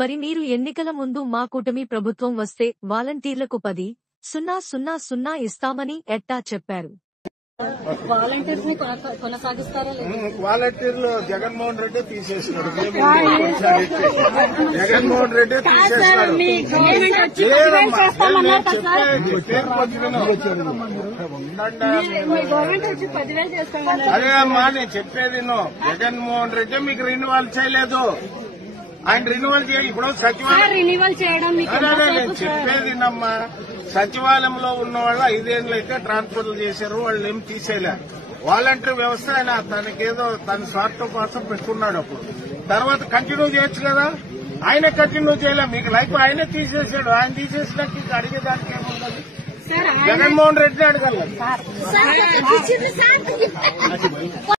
మరి మీరు ఎన్నికల ముందు మా కూటమి ప్రభుత్వం వస్తే వాలంటీర్లకు 10,000 ఇస్తామని ఎట్టా చెప్పారు? వాలంటీర్స్ ని కొనసాగిస్తారా? వాలంటీర్లు జగన్మోహన్ రెడ్డి తీసేసినాడు. జగన్మోహన్ రెడ్డి తీసేసినాడు. అదే అమ్మా నేను చెప్పేది జగన్మోహన్ రెడ్డి మీకు రెన్యువల్ చేయలేదు. ఆయన రెన్యువల్ చేయాలి. ఇప్పుడు సచివాలయం రెన్యువల్ చేయడం నేను చెప్పేది నమ్మా. సచివాలయంలో ఉన్న వాళ్ళు 5 ఏళ్ళు అయితే ట్రాన్స్ఫర్లు చేశారు. వాళ్ళు ఏం తీసేయలే. వాలంటీర్ వ్యవస్థ ఆయన తనకేదో తన స్వార్థం కోసం పెట్టుకున్నాడు. అప్పుడు తర్వాత కంటిన్యూ చేయొచ్చు కదా. ఆయన కంటిన్యూ చేయలే. మీకు లైఫ్ ఆయనే తీసేసాడు. ఆయన తీసేసినాక ఇంకా అడిగేదానికి ఏముంటుంది? జగన్మోహన్ రెడ్డిని అడగాలి.